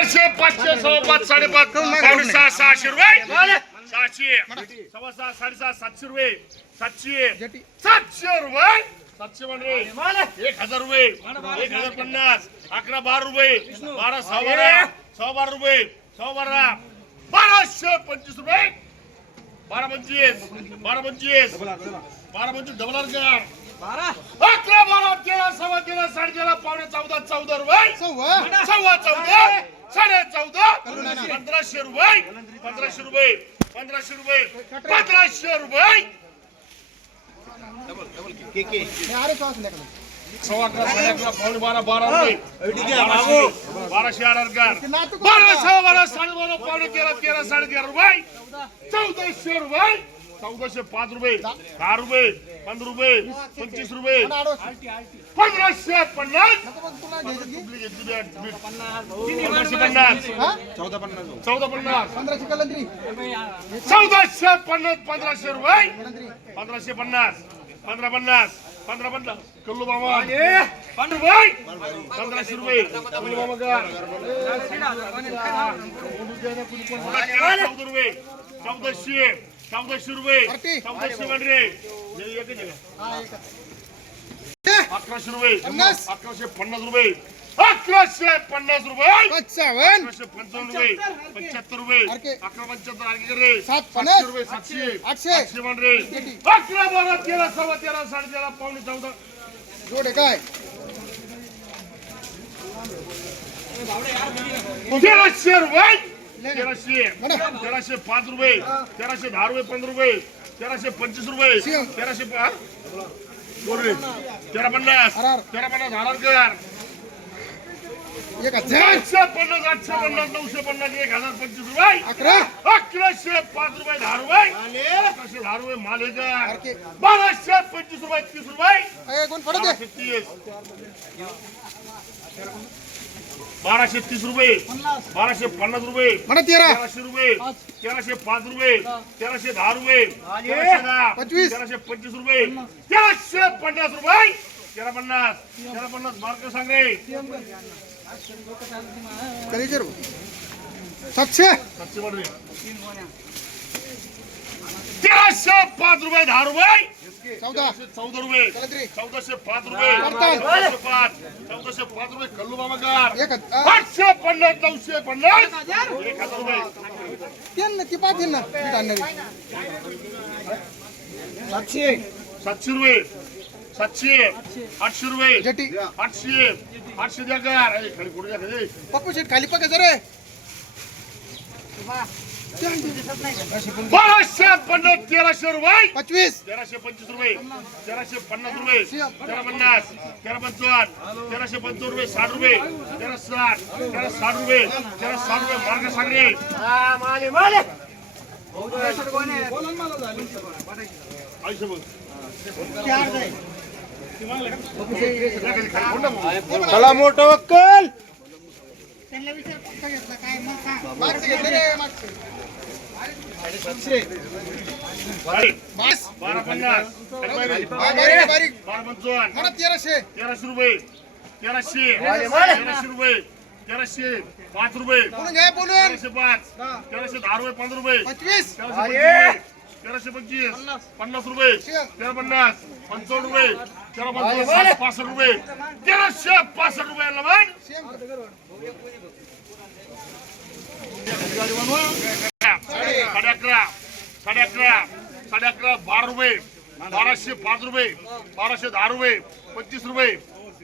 चारशे पाचशे सव्वा पाच साडेपाच पावणे सहा सहाशे रुपये सहाशे. सव्वा सहा साडेसहा सातशे रुपये. सातशे. सातशे रुपये. सातशे म्हणजे एक हजार रुपये. एक हजार पन्नास. अकरा बारा रुपये. बारा सहा बारा. सहा बारा रुपये. सहा बारा. बाराशे पंचवीस रुपये. बारा पंचवीस. बारा पंचवीस. बारा पंचवीस डबल हजार अकरा बारा तेरा सव्वा तेरा साडे तेरा पावणे चौदा चौदा रुपये. सव्वा. चौदा. साडे चौदा पंधराशे रुपये पंधराशे रुपये पंधराशे रुपये पंधराशे रुपये. बाराशे बाराशे आठ हजार बारा सहा बारा साडे बारा पावणे तेरा तेरा साडे तेरा रुपये. चौदाशे रुपये. चौदाशे पाच रुपये दहा रुपये पंधरा रुपये पंचवीस रुपये. पंधराशे पन्नास. पंधराशे पन्नास चौदा पन्नास. चौदाशे पन्नास पंधराशे रुपये. पंधराशे पन्नास. पंधरा पन्नास. पंधरा पन्नास. कल्लू बाबा. पंधराशे रुपये. कल्लू बाबा चौदा रुपये. चौदाशे. चौदाशे रुपये चौदाशे रे एकच आहे का? अकराशे रुपये. अकराशे पन्नास रुपये. अकराशे पन्नास रुपये. अकराशे पंचावन्न रुपये. पंच्याहत्तर रुपये. अकरा पंच्याहत्तर आणखी रे सात सातशे पन्नास. रुपये सातशे. आठशे. आठशे म्हण रे अकरा बारा तेरा सव्वा तेरा साडे तेरा पावणे चौदा. जोडे काय? तेराशे रुपये. तेराशे तेराशे पाच रुपये तेराशे दहा रुपये पंधरा रुपये तेराशे पंचवीस रुपये तेराशे तेरा पन्नास. तेरा पन्नास हजार एक हजार आठशे पन्नास आठशे पन्नास नऊशे पन्नास एक हजार पंचवीस रुपये. अकरा. अकराशे पाच रुपये दहा रुपये. अकराशे दहा रुपये माल एक बाराशे पंचवीस रुपये तीस रुपये. कोण पडत बाराशे तीस. बाराशे तीस रुपये. बाराशे पन्नास रुपये. तेराशे रुपये. तेराशे पाच रुपये. तेराशे दहा रुपये. पंचवीस. तेराशे पंचवीस रुपये. तेराशे पन्नास रुपये. तेरा पन्नास. तेरा पन्नास. मार्क सांग जर सातशे. तेराशे पाच रुपये दहा रुपये. चौदा. चौदा रुपये. चौदाशे पाच रुपये. चौदाशे पाच. चौदाशे पाच रुपये कल्लू एक हजार आठशे पन्नास नऊशे पन्नास. एक हजार. रुपये. तीन ना ती पाच ना सातशे सातशे रुपये. सातशे आठशे रुपये. जटी. आठशे आठशे द्या कर अरे खाली पुढे द्या खाली. पप्पू शेट खाली पका जरे. बाराशे पन्नास तेराशे रुपये. पंचवीस. तेराशे पंचवीस रुपये. तेराशे पन्नास रुपये. तेरा पन्नास तेरा पंचावन्न तेराशे पंचावन्न रुपये साठ रुपये. तेरा साठ तेरा साठ रुपये. तेरा साठ रुपये. मार्ग सांगणे आयुष्य बोल चला मोठं वक्कल बारा. पन्नास. बारा पंचावन्न. तेराशे. तेराशे रुपये. तेराशे. तेराशे रुपये. तेराशे. पाच रुपये. तेराशे पाच. तेराशे दहा रुपये पंधरा रुपये. तेराशे पंचवीस तेराशे पंचवीस पन्नास. रुपये. तेरा पन्नास पंचावन्न रुपये. तेरा पंचावन्न पासष्ट रुपये. तेराशे पासष्ट रुपये लवण साडे अकरा साडे अकरा साडे अकरा बारा रुपये. बाराशे पाच रुपये बाराशे दहा रुपये पंचवीस रुपये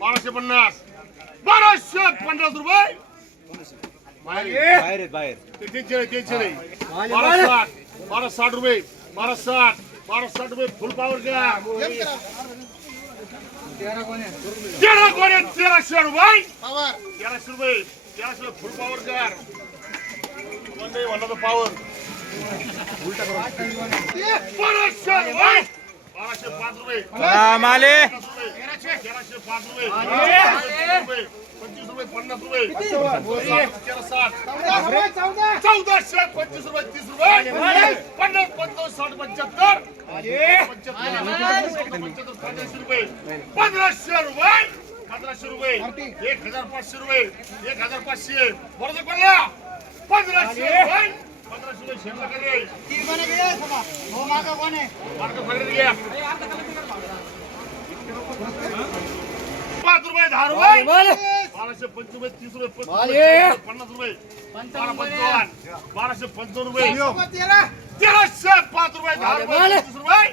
बाराशे पन्नास बाराशे पन्नास रुपये. बाहेर. आहेत, बाहेर. ते त्यांचे नाही. बारा साठ बारा साठ रुपये. बारा साठ बारा साठ रुपये फुल पावर घ्या. तेरा कोणे तेराशे रुपये. पावर तेराशे रुपये तेराशे रुपये फुल पावर घ्या म्हणलं पावर बाराशे रुपये. बाराशे पाच रुपये. तेराशे पाच रुपये. रुपये पंचवीस रुपये. पन्नास रुपये तेरा साठ चौदाशे पंचवीस रुपये तीस रुपये. पन्नास पंचावन्न साठ पंच्याहत्तर. पंच्याहत्तर पंच्याहत्तर पंच्याऐंशी रुपये. पंधराशे रुपये. पंधराशे रुपये. एक हजार पाचशे रुपये. एक हजार पाचशे. बरोबर कोणला? पंधराशे रुपये. पंधराशे करे. हो, मागं कोण आहे? घ्या. पाच रुपये दहा रुपये. बाराशे पंचवीस तीस रुपये पन्नास रुपये. बाराशे पंचावन्न रुपये. तेराशे पाच रुपये दहा रुपये तीस रुपये.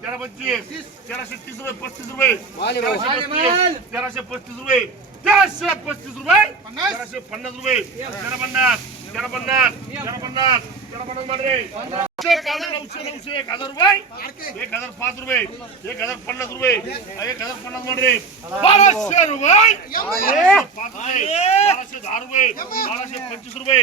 तेरा पंचवीस तेराशे तीस रुपये पस्तीस रुपये. तेराशे पस्तीस तेराशे पस्तीस रुपये. तेराशे पस्तीस रुपये. तेराशे पन्नास रुपये. तेरा पन्नास तेरा पन्नास तेरा पन्नास. तेरा पन्नासमध्ये एक हजार नऊशे नऊशे एक हजार रुपये एक हजार पाच रुपये एक हजार पन्नास रुपये एक हजार पन्नासमध्ये बाराशे रुपये बाराशे पाच रुपये बाराशे दहा रुपये बाराशे पंचवीस रुपये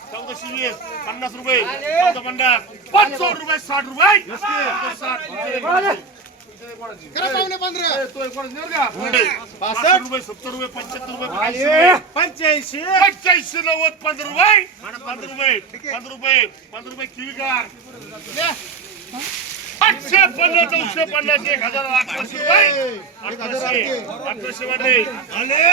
चौदाशे वीस पन्नास रुपये चौदा पन्नास पंचावन्न रुपये साठ रुपये. साठ करा रुपये सत्तर रुपये पंच्याहत्तर रुपये ऐंशी रुपये पंच्याऐंशी पंच्याऐंशी नव्वद पंधरा रुपये. पंधरा रुपये पंधरा रुपये पंधरा रुपये किविकार आठशे पन्नास नऊशे पन्नास एक हजार अकराशे रुपये. अकराशे अकराशे आले.